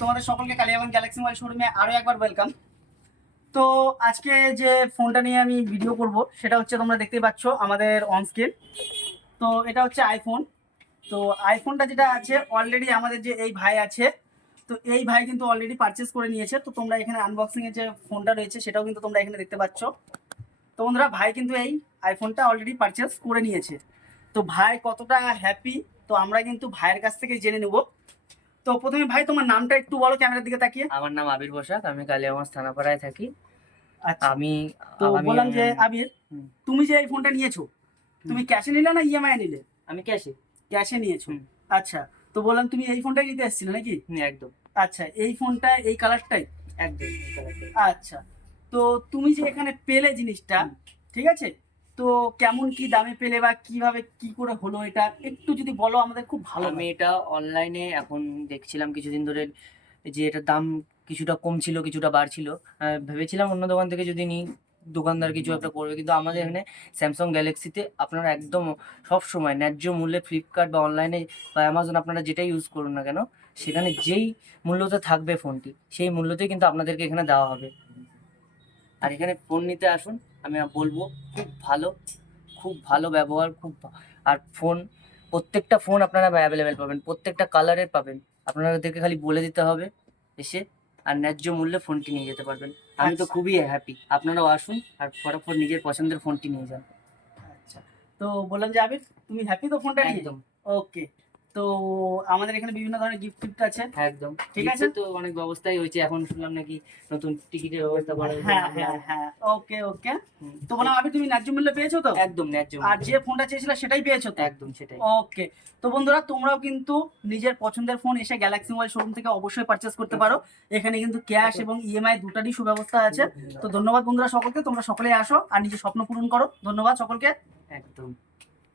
তোমাদের সকলকে Kaliaganj Galaxy mobile শোরুমে আরো একবার ওয়েলকাম। তো আজকে যে ফোনটা নিয়ে আমি ভিডিও করব সেটা হচ্ছে, তোমরা দেখতেই পাচ্ছ আমাদের অন স্ক্রিন। তো এটা হচ্ছে আইফোন। তো আইফোনটা যেটা আছে অলরেডি আমাদের যে এই ভাই আছে, তো এই ভাই কিন্তু অলরেডি পারচেস করে নিয়েছে। তো তোমরা এখানে আনবক্সিং এর যে ফোনটা রয়েছে সেটাও কিন্তু তোমরা এখানে দেখতে পাচ্ছ। তো বন্ধুরা, ভাই কিন্তু এই আইফোনটা অলরেডি পারচেস করে নিয়েছে। তো ভাই কতটা হ্যাপি, তো আমরা কিন্তু ভাইয়ের কাছ থেকে জেনে নেব। তো প্রথমে ভাই তোমার নামটা একটু বলো ক্যামেরার দিকে তাকিয়ে। আমার নাম আবির বসাক, আমি কালিয়াগঞ্জ থানাপাড়ায় থাকি। আচ্ছা, আমি তো আমি বললাম যে আবির, হুম, তুমি যে এই ফোনটা নিয়েছো, তুমি ক্যাশে নিলে না ইএমআই নিলে? আমি ক্যাশে। ক্যাশে নিয়েছো। আচ্ছা, তো বললাম তুমি এই ফোনটাই নিতে এসেছিলে নাকি? একদম আচ্ছা, এই ফোনটা এই কালারটাই? একদম আচ্ছা, তো তুমি যে এখানে পেলে জিনিসটা, হুম। ঠিক আছে, তো কেমন কি দামে পেলে বা কিভাবে কি করে হলো এটা একটু যদি বলো আমাদের খুব ভালো আমি হয়। এটা অনলাইনে এখন দেখছিলাম কিছুদিন ধরে যে এটার দাম কিছুটা কম ছিল, কিছুটা বাড়ছিল। ভেবেছিলাম অন্য দোকান থেকে যদি নিই, দোকানদার কিছু একটা করবে, কিন্তু আমাদের এখানে স্যামসাং গ্যালাক্সিতে আপনারা একদম সব সময় ন্যায্য মূল্যে ফ্লিপকার্ট বা অনলাইনে বা অ্যামাজন আপনারা যেটাই ইউজ করুন না কেন, সেখানে যেই মূল্যতে থাকবে ফোনটি, সেই মূল্যতেই কিন্তু আপনাদেরকে এখানে দেওয়া হবে। আর এখানে ফোন নিতে আসুন, আমি বলবো খুব ভালো, খুব ভালো ব্যবহার, আর ফোন, প্রত্যেকটা ফোন আপনারা অ্যাভেলেবেল পাবেন, প্রত্যেকটা কালারের পাবেন। আপনাদেরকে খালি বলে দিতে হবে এসে, আর ন্যায্য মূল্যে ফোনটি নিয়ে যেতে পারবেন। আমি তো আচ্ছা খুবই হ্যাপি, আপনারাও আসুন আর ফটাফট নিজের পছন্দের ফোনটি নিয়ে যান। আচ্ছা, তো বললাম যে আবির, তুমি হ্যাপি তো ফোনটা নিয়ে? একদম ওকে, তো আমাদের এখানে বিভিন্ন ধরনের গিফট টিফট আছে। একদম ঠিক আছে, গিফটের তো অনেক ব্যবস্থাই হয়েছে, এখন শুনলাম নাকি নতুন টিকিটের ব্যবস্থা করা হয়েছে। হ্যাঁ হ্যাঁ হ্যাঁ, ওকে ওকে। হুম, তো বললাম আবির, তুমি ন্যায্য মূল্য পেয়েছো তো? একদম ন্যায্য আর মূল্যে। যে ফোনটা চেয়েছিলে সেটাই পেয়েছো তো? একদম সেটাই। ওকে, তো বন্ধুরা তোমরাও কিন্তু নিজের পছন্দের ফোন এসে গ্যালাক্সি মোবাইল শোরুম থেকে অবশ্যই পারচেস করতে পারো। এখানে কিন্তু ক্যাশ এবং ইএমআই দুটারই সুব্যবস্থা আছে। তো ধন্যবাদ বন্ধুরা সকলকে, তোমরা সকলেই আসো আর নিজের স্বপ্ন পূরণ করো। ধন্যবাদ সকলকে। একদম।